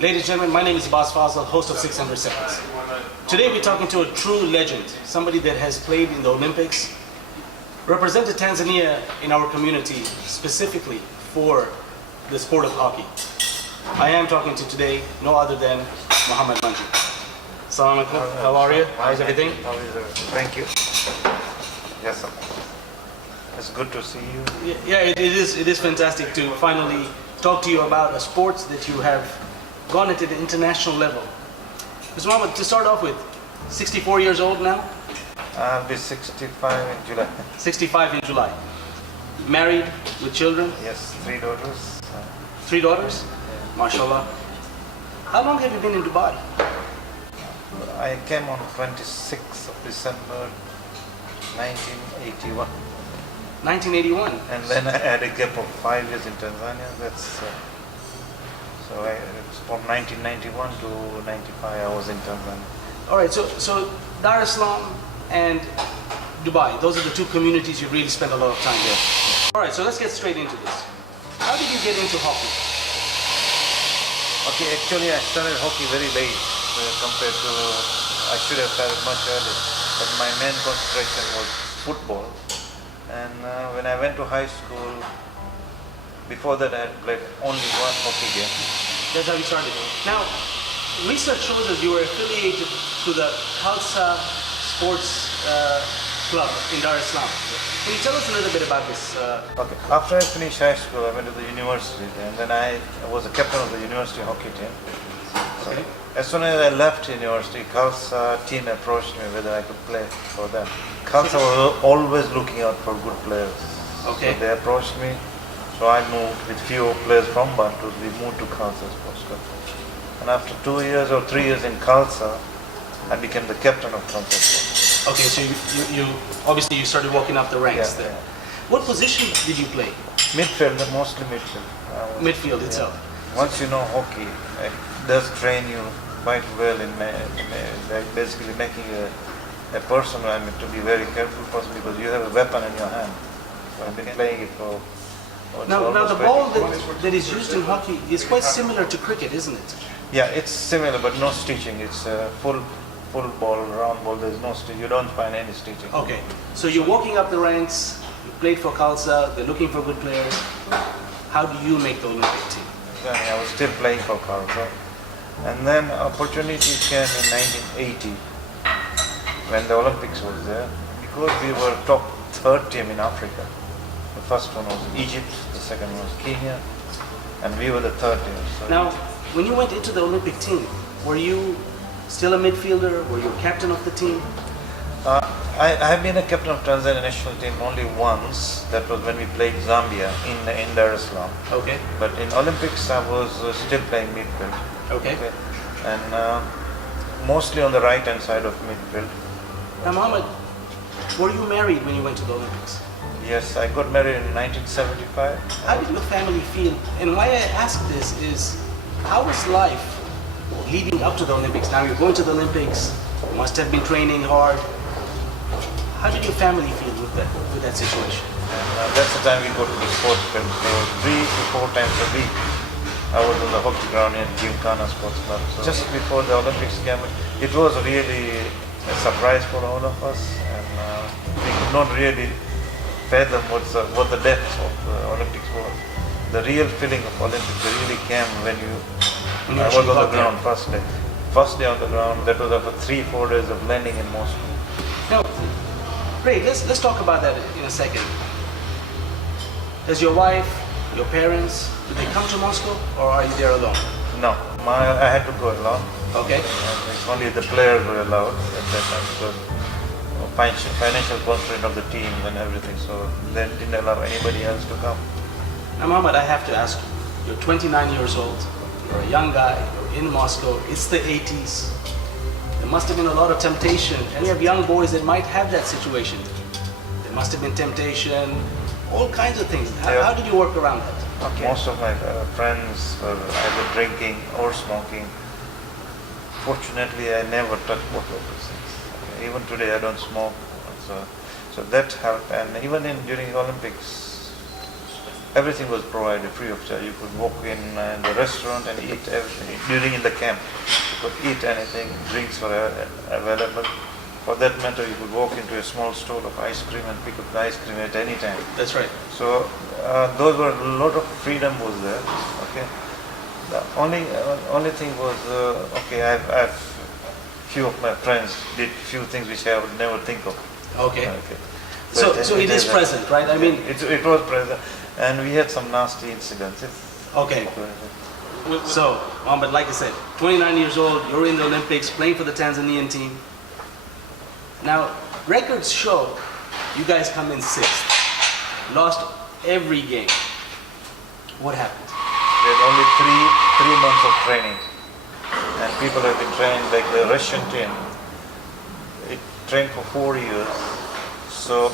Ladies and gentlemen, my name is Bas Fazal, host of 600 Seconds. Today we're talking to a true legend, somebody that has played in the Olympics, represented Tanzania in our community, specifically for the sport of hockey. I am talking to today no other than Mohammed Manji. Assalamu alaikum. How are you? How's everything? How is everything? Thank you. Yes, sir. It's good to see you. Yeah, it is fantastic to finally talk to you about a sport that you have gone into the international level. Mr. Mohammed, to start off with, 64 years old now? I'll be 65 in July. 65 in July. Married with children? Yes, 3 daughters. 3 daughters? Yeah. MashaAllah. How long have you been in Dubai? I came on 26th of December 1981. 1981? And then I had a gap of 5 years in Tanzania. It's from 1991 to 95 I was in Tanzania. Alright, so Dar es Salaam and Dubai, those are the two communities you really spent a lot of time there. Alright, so let's get straight into this. How did you get into hockey? Okay, actually I started hockey very late compared to, I should have started much earlier. But my main concentration was football. And when I went to high school, before that I had played only one hockey game. That's how you started. Now, research shows that you were affiliated to the Khalsa Sports Club in Dar es Salaam. Can you tell us a little bit about this? Okay. After I finished high school, I went to the university, and then I was a captain of the university hockey team. So okay. As soon as I left university, Khalsa team approached me whether I could play for them. Khalsa was always looking out for good players. Okay. So they approached me. So I moved with few players from Bantus. We moved to Khalsa Sports Club. And after 2 years or 3 years in Khalsa, I became the captain of Khalsa Sports. Okay, so you obviously you started walking up the ranks there. Yeah. What position did you play? Midfield, mostly midfield. Midfield itself. Once you know hockey, it does train you quite well in basically making a person to be very careful person because you have a weapon in your hand. So I've been playing it for. Now the ball that is used in hockey is quite similar to cricket, isn't it? Yeah, it's similar, but no stitching. It's a full ball, round ball. There's no stitch. You don't find any stitching. Okay, so you're walking up the ranks. You played for Khalsa. They're looking for good players. How do you make the Olympic team? I was still playing for Khalsa, and then opportunity came in 1980 when the Olympics was there because we were top third team in Africa. The first one was Egypt, the second was Kenya, and we were the third team. So now, when you went into the Olympic team, were you still a midfielder? Were you captain of the team? I have been a captain of Tanzania national team only once. That was when we played Zambia in Dar es Salaam. Okay. But in Olympics, I was still playing midfield. Okay. And mostly on the right hand side of midfield. Now, Mohammed, were you married when you went to the Olympics? Yes, I got married in 1975. How did your family feel? And why I ask this is, how was life leading up to the Olympics? Now you're going to the Olympics, you must have been training hard. How did your family feel with that situation? And that's the time we go to the sports field. So 3 to 4 times a week, I was on the hockey ground in Gymkhana Sports Club. So just before the Olympics came, it was really a surprise for all of us, and we could not really fathom what the depth of the Olympics was. The real feeling of Olympics really came when I was on the ground first day. First day on the ground, that was after 3-4 days of landing in Moscow. Now, great, let's talk about that in a second. Does your wife, your parents, do they come to Moscow or are you there alone? No, I had to go alone. Okay. And it's only the players were allowed at that time because financial constraint of the team and everything, so they didn't allow anybody else to come. Now, Mohammed, I have to ask you, you're 29 years old, you're a young guy, you're in Moscow, it's the 80s. There must have been a lot of temptation, and you have young boys that might have that situation. There must have been temptation, all kinds of things. How did you work around that? Okay. Most of my friends were either drinking or smoking. Fortunately, I never touched both of those things. Okay. Even today, I don't smoke. So that helped. And even during the Olympics, everything was provided free of charge. You could walk in the restaurant and eat everything. During in the camp, you could eat anything, drinks were available. For that matter, you could walk into a small stall of ice cream and pick up the ice cream at any time. That's right. So those were a lot of freedom was there. Okay. The only thing was okay. I've few of my friends did few things which I would never think of. Okay. Okay. So it is present, right? I mean, it was present, and we had some nasty incidents. Okay. So, Mohammed, like I said, 29 years old, you're in the Olympics, playing for the Tanzanian team. Now, records show you guys come in 6th, lost every game. What happened? We had only three months of training, and people have been trained like the Russian team. It trained for 4 years, so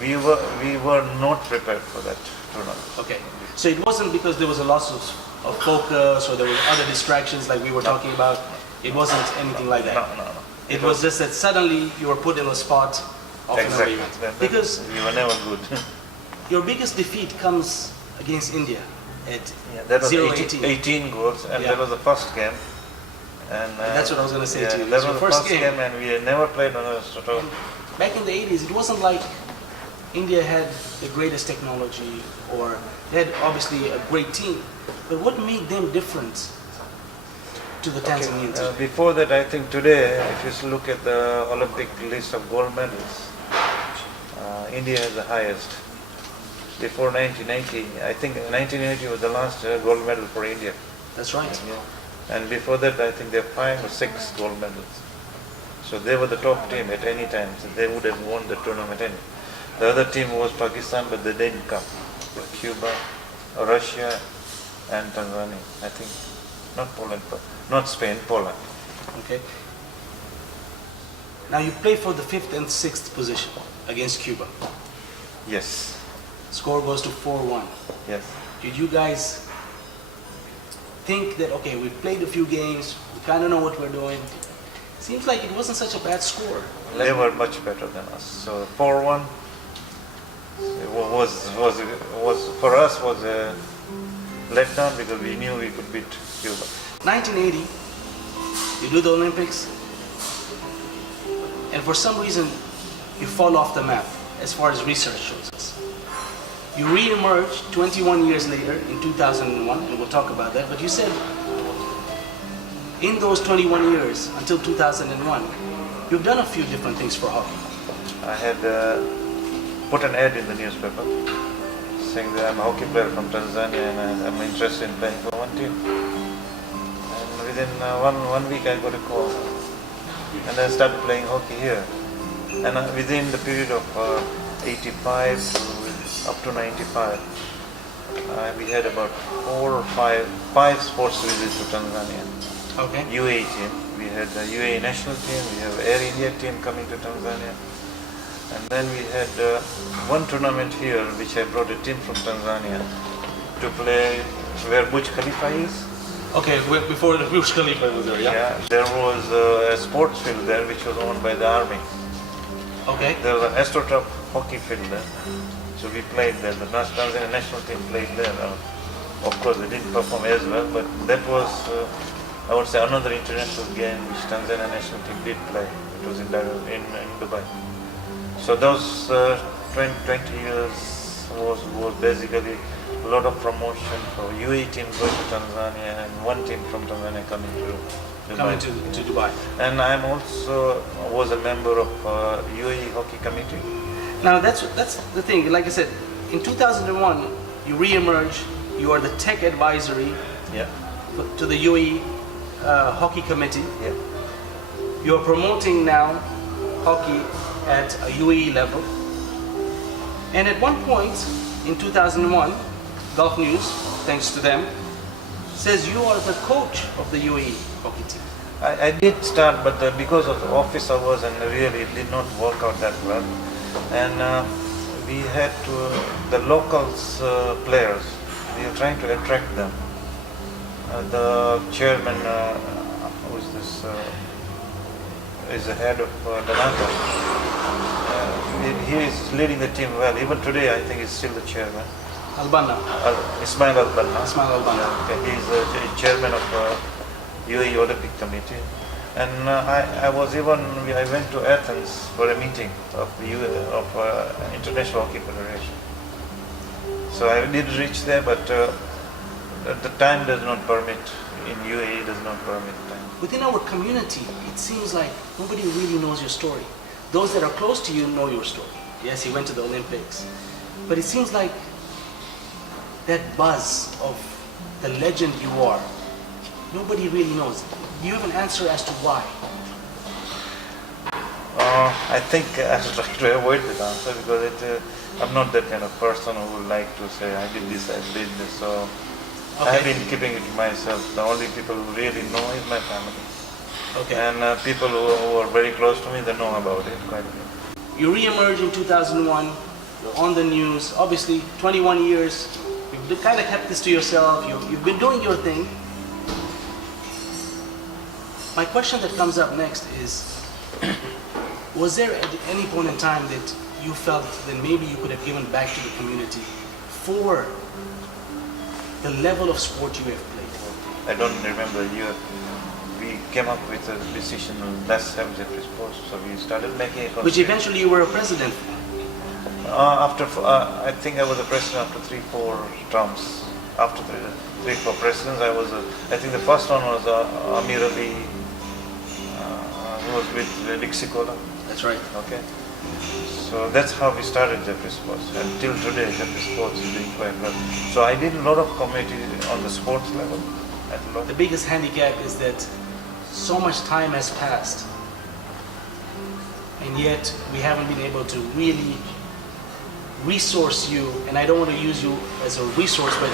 we were not prepared for that tournament. Okay, so it wasn't because there was a loss of focus or there were other distractions like we were talking about. It wasn't anything like that. No. It was just that suddenly you were put in a spot of an Exactly. event. Because we were never good. your biggest defeat comes against India at That was 0-18. 18 goals, and Yeah. that was the first game. And that's what I was going to say to you. That It was the first game, and we had never played on a sort of. Back in the 80s, it wasn't like India had the greatest technology or they had obviously a great team. But what made them different to the Tanzanian team? Before that, I think today, if you look at the Olympic list of gold medals, India has the highest. Before 1980, I think 1980 was the last gold medal for India. That's right. Yeah. And before that, I think they have 5 or 6 gold medals. So they were the top team at any time. So they would have won the tournament. The other team was Pakistan, but they didn't come. Cuba, Russia, and Tanzania. I think not Poland, not Spain, Poland. Okay. Now you play for the 5th and 6th position against Cuba. Yes. Score goes to 4-1. Yes. Did you guys think that, okay, we've played a few games, we kind of know what we're doing? Seems like it wasn't such a bad score. They were much better than us. So 4-1 was for us was a letdown because we knew we could beat Cuba. 1980, you do the Olympics, and for some reason, you fall off the map as far as research shows us. You re-emerge 21 years later in 2001, and we'll talk about that, but you said in those 21 years until 2001, you've done a few different things for hockey. I had put an ad in the newspaper saying that I'm a hockey player from Tanzania and I'm interested in playing for one team. And within one week I got a call and I started playing hockey here. And within the period of 85 to up to 95, we had about 4 or 5 sports visits to Tanzania. Okay. UAE team. We had the UAE national team, we have Air India team coming to Tanzania. And then we had one tournament here which I brought a team from Tanzania to play where Burj Khalifa is. Okay, before the Burj Khalifa was there, yeah? There was a sports field there which was owned by the army. Okay. There was an AstroTurf hockey field there. So we played there. The Tanzania national team played there. Of course they didn't perform as well, but that was I would say another international game which Tanzania national team did play. It was in Dubai. So those 20 years was basically a lot of promotion for UAE team going to Tanzania and one team from Tanzania coming to Dubai. Coming to Dubai. And I'm also was a member of UAE hockey committee. Now that's the thing. Like I said, in 2001, you re-emerge. You are the tech advisory to the UAE hockey committee. Yeah. You are promoting now hockey at a UAE level. And at one point in 2001, Gulf News, thanks to them, says you are the coach of the UAE hockey team. I did start, but because of the office hours and really it did not work out that well. And we had to, the locals players, we are trying to attract them. The chairman, who is this, is the head of Donata. He is leading the team well. Even today, I think he's still the chairman. Al-Banna. Ismail Al-Banna. Ismail Al-Banna. Okay, he's chairman of UAE Olympic Committee. And I went to Athens for a meeting of the International Hockey Federation. So I did reach there, but the time does not permit. In UAE, does not permit time. Within our community, it seems like nobody really knows your story. Those that are close to you know your story. Yes, he went to the Olympics. But it seems like that buzz of the legend you are, nobody really knows. Do you have an answer as to why? I think I should try to avoid that answer because I'm not that kind of person who would like to say I did this, I did this. So Okay. I've been keeping it to myself. The only people who really know is my family. Okay. And people who are very close to me, they know about it quite a bit. You re-emerged in 2001, you're on the news, obviously 21 years, you've kind of kept this to yourself, you've been doing your thing. My question that comes up next is, was there at any point in time that you felt that maybe you could have given back to the community for the level of sport you have played? I don't remember the year. We came up with a decision on let's have Jeffrey Sports, so we started making a Which eventually you were a president. I think I was a president after 3-4 terms. After 3-4 presidents, I think the first one was Amir Ali, who was with Lixicola. That's right. Okay. So that's how we started Jeffrey Sports. And till today, Jeffrey Sports is doing quite well. So I did a lot of community on the sports level. The biggest handicap is that so much time has passed, and yet we haven't been able to really resource you, and I don't want to use you as a resource, but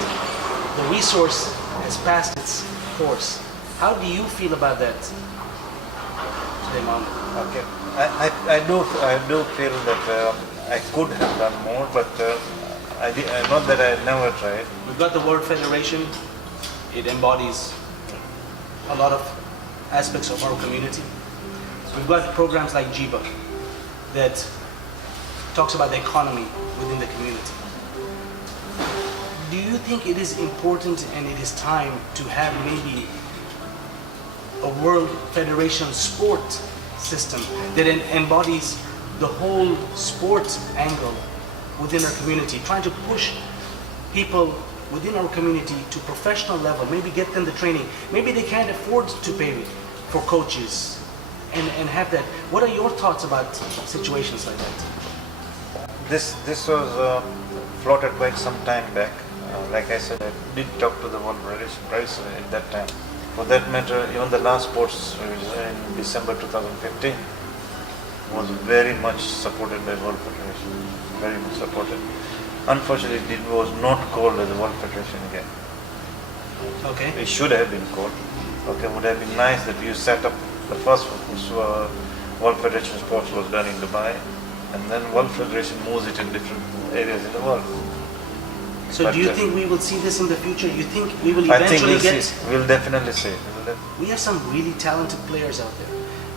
the resource has passed its course. How do you feel about that today, Mohammed? Okay. I do feel that I could have done more, but not that I never tried. We've got the World Federation. It embodies a lot of aspects of our community. We've got programs like JIBA that talks about the economy within the community. Do you think it is important and it is time to have maybe a World Federation sport system that embodies the whole sports angle within our community, trying to push people within our community to professional level, maybe get them the training, maybe they can't afford to pay for coaches and have that. What are your thoughts about situations like that? This was floated quite some time back. Like I said, I did talk to the World Federation Price at that time. For that matter, even the last sports in December 2015 was very much supported by World Federation, very much supported. Unfortunately, it was not called as a World Federation again. Okay. It should have been called. Okay, would have been nice that you set up the first World Federation Sports was done in Dubai, and then World Federation moves it in different areas in the world. So But, do you think we will see this in the future? You think we will I think eventually get... we'll definitely see it. We have some really talented players out there.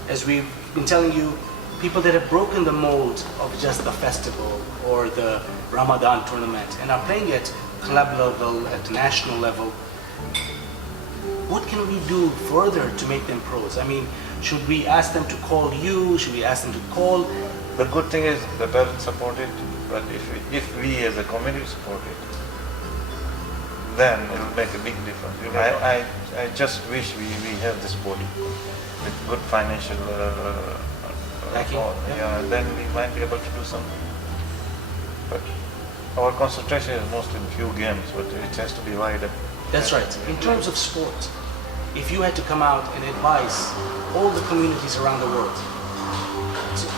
As we've been telling you, people that have broken the mold of just the festival or the Ramadan tournament and are playing at club level, at national level. What can we do further to make them pros? I mean, should we ask them to call you? Should we ask them to call? The good thing is the parents support it, but if we as a community support it, then it will make a big difference. I just wish we have this body with good financial Backing, yeah, then we might be able to do something. But our concentration is mostly in few games, but it has to be wider. That's right. In terms of sport, if you had to come out and advise all the communities around the world,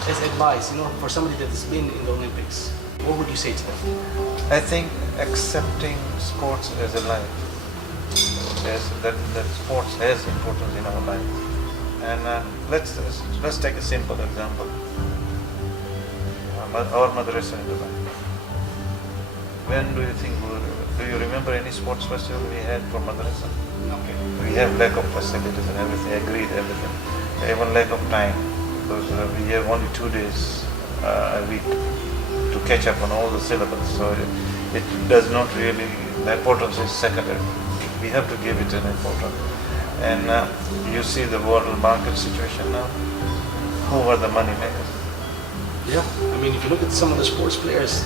as advice, for somebody that has been in the Olympics, what would you say to them? I think accepting sports as a life, that sports has importance in our life. And let's take a simple example. Our madrasa in Dubai. When do you remember any sports festival we had for madrasa? Okay. We have lack of facilities and everything, agreed everything. Even lack of time, because we have only 2 days a week to catch up on all the syllabus. So it does not really, the importance is secondary. We have to give it an importance. And you see the world market situation now. Who are the money makers? Yeah, I mean, if you look at some of the sports players,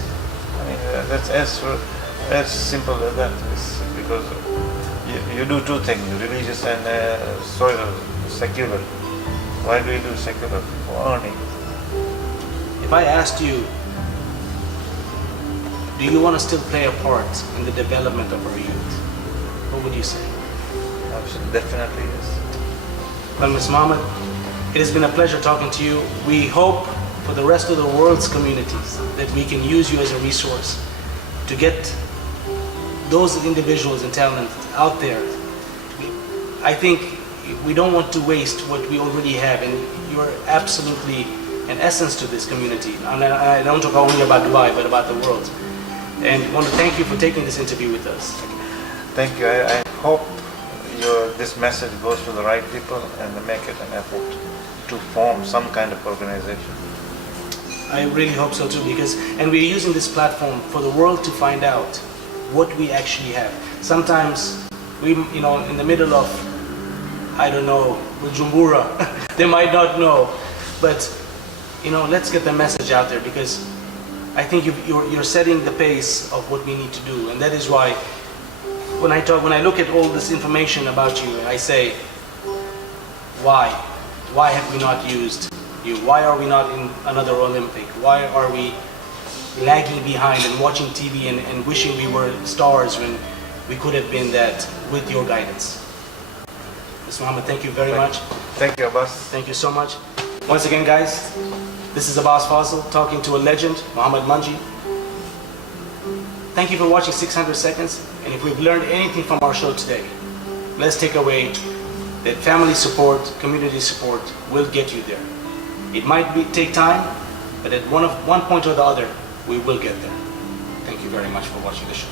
I mean, that's as simple as that. It's because you do two things, religious and secular. Why do you do secular? For earning. if I asked you, do you want to still play a part in the development of our youth? What would you say? Definitely yes. Well, Ms. Mohammed, it has been a pleasure talking to you. We hope for the rest of the world's communities that we can use you as a resource to get those individuals and talent out there. I think we don't want to waste what we already have, and you are absolutely an essence to this community. And I don't talk only about Dubai, but about the world. And I want to thank you for taking this interview with us. Thank you. I hope this message goes to the right people and make it an effort to form some kind of organization. I really hope so too, and we're using this platform for the world to find out what we actually have. Sometimes we, in the middle of, I don't know, Bujumbura, they might not know, but let's get the message out there, because I think you're setting the pace of what we need to do, and that is why when I look at all this information about you, I say, why have we not used you? Why are we not in another Olympic? Why are we lagging behind and watching TV and wishing we were stars when we could have been that with your guidance? Mr. Mohammed, thank you very much. Thank you, Abbas. Thank you so much. Once again, guys, this is Abbas Fazil talking to a legend, Mohammed Manji. Thank you for watching 600 Seconds, and if we've learned anything from our show today, let's take away that family support, community support will get you there. It might take time, but at one point or the other, we will get there. Thank you very much for watching the show.